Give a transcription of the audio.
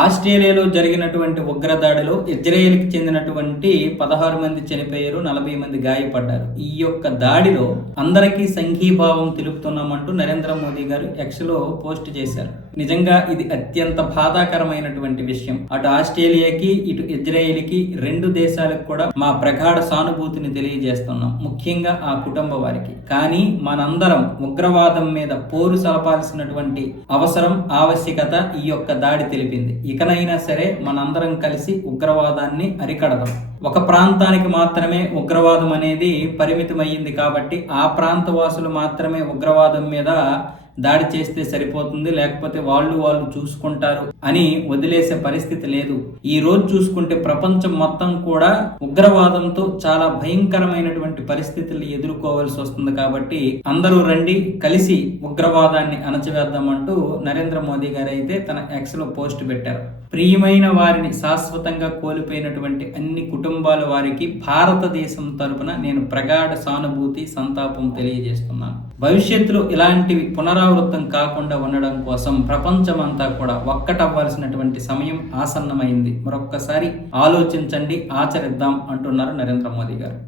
ఆస్ట్రేలియాలో జరిగినటువంటి ఉగ్రదాడిలో ఇజ్రాయెల్కి చెందినటువంటి పదహారు మంది చనిపోయారు నలభై మంది గాయపడ్డారు. ఈ యొక్క దాడిలో అందరికీ సంఘీభావం తెలుపుతున్నామంటూ నరేంద్ర మోదీ గారు ఎక్స్లో పోస్ట్ చేశారు. నిజంగా ఇది అత్యంత బాధాకరమైనటువంటి విషయం. అటు ఆస్ట్రేలియాకి ఇటు ఇజ్రాయెల్కి రెండు దేశాలకు కూడా మా ప్రగాఢ సానుభూతిని తెలియజేస్తున్నాం. ముఖ్యంగా ఆ కుటుంబ వారికి. కానీ మనందరం ఉగ్రవాదం మీద పోరు సలపాల్సినటువంటి అవసరం ఆవశ్యకత ఈ యొక్క దాడి తెలిపింది. ఇకనైనా సరే మనందరం కలిసి ఉగ్రవాదాన్ని అరికడదాం. ఒక ప్రాంతానికి మాత్రమే ఉగ్రవాదం అనేది పరిమితమయ్యింది కాబట్టి ఆ ప్రాంత వాసులు మాత్రమే ఉగ్రవాదం మీద దాడి చేస్తే సరిపోతుంది లేకపోతే వాళ్ళు వాళ్ళు చూసుకుంటారు అని వదిలేసే పరిస్థితి లేదు. ఈ రోజు చూసుకుంటే ప్రపంచం మొత్తం కూడా ఉగ్రవాదంతో చాలా భయంకరమైనటువంటి పరిస్థితులు ఎదుర్కోవాల్సి వస్తుంది కాబట్టి అందరూ రండి కలిసి ఉగ్రవాదాన్ని అణచివేద్దామంటూ నరేంద్ర మోదీ గారు అయితే తన ఎక్స్లో పోస్ట్ పెట్టారు. ప్రియమైన వారిని శాశ్వతంగా కోల్పోయినటువంటి అన్ని కుటుంబాల వారికి భారతదేశం తరపున నేను ప్రగాఢ సానుభూతి సంతాపం తెలియజేస్తున్నాను. భవిష్యత్తులో ఇలాంటివి పునరావృతం కాకుండా ఉండడం కోసం ప్రపంచమంతా కూడా ఒక్కటవ్వాల్సినటువంటి సమయం ఆసన్నమైంది. మరొక్కసారి ఆలోచించండి ఆచరిద్దాం అంటున్నారు నరేంద్ర మోదీ గారు.